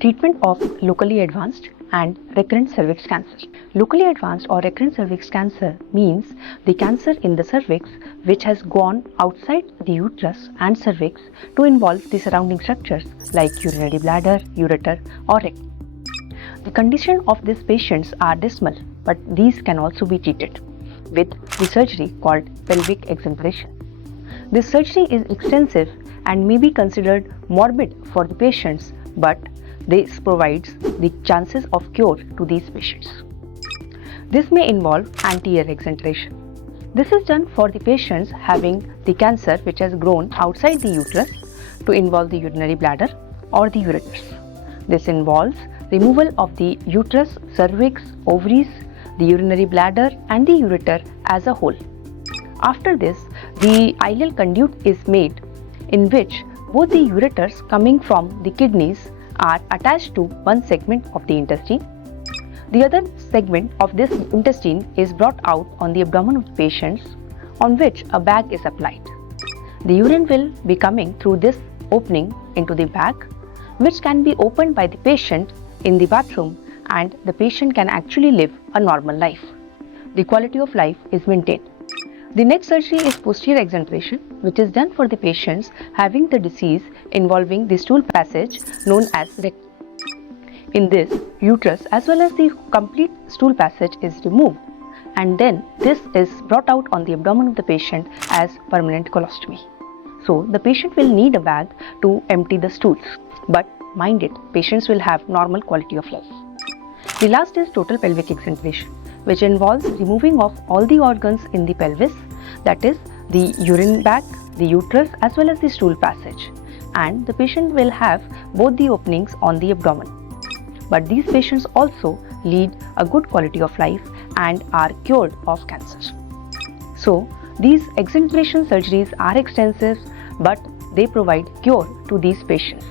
Treatment of locally advanced and recurrent cervix cancer. Locally advanced or recurrent cervix cancer means the cancer in the cervix which has gone outside the uterus and cervix to involve the surrounding structures like urinary bladder, ureter or rectum. The condition of these patients are dismal, but these can also be treated with the surgery called pelvic exenteration. This surgery is extensive and may be considered morbid for the patients, but this provides the chances of cure to these patients. This may involve anterior exenteration. This is done for the patients having the cancer which has grown outside the uterus to involve the urinary bladder or the ureters. This involves removal of the uterus, cervix, ovaries, the urinary bladder and the ureter as a whole. After this, the ileal conduit is made in which both the ureters coming from the kidneys are attached to one segment of the intestine. The other segment of this intestine is brought out on the abdomen of the patients, on which a bag is applied. The urine will be coming through this opening into the bag, which can be opened by the patient in the bathroom, and the patient can actually live a normal life. The quality of life is maintained. The next surgery is posterior exenteration, which is done for the patients having the disease involving the stool passage known as rectum. In this, uterus as well as the complete stool passage is removed, and then this is brought out on the abdomen of the patient as permanent colostomy. So the patient will need a bag to empty the stools, but mind it, patients will have normal quality of life. The last is total pelvic exenteration, which involves removing of all the organs in the pelvis, that is the urine bag, the uterus as well as the stool passage, and the patient will have both the openings on the abdomen. But these patients also lead a good quality of life and are cured of cancer. So these exenteration surgeries are extensive, but they provide cure to these patients.